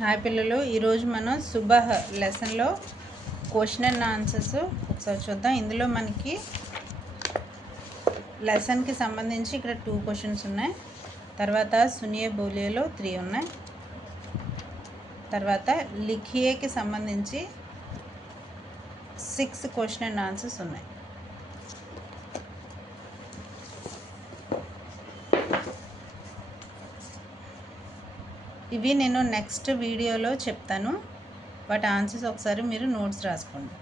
హాయ్ పిల్లలు, ఈరోజు మనం సుబహ్ లెసన్లో క్వశ్చన్ అండ్ ఆన్సర్స్ ఒకసారి చూద్దాం. ఇందులో మనకి లెసన్కి సంబంధించి ఇక్కడ 2 క్వశ్చన్స్ ఉన్నాయి. తర్వాత సునియే బోలియేలో 3 ఉన్నాయి. తర్వాత లిఖియేకి సంబంధించి 6 క్వశ్చన్ అండ్ ఆన్సర్స్ ఉన్నాయి. ఇవి నేను నెక్స్ట్ వీడియోలో చెప్తాను. వాటి ఆన్సర్స్ ఒకసారి మీరు నోట్స్ రాసుకోండి.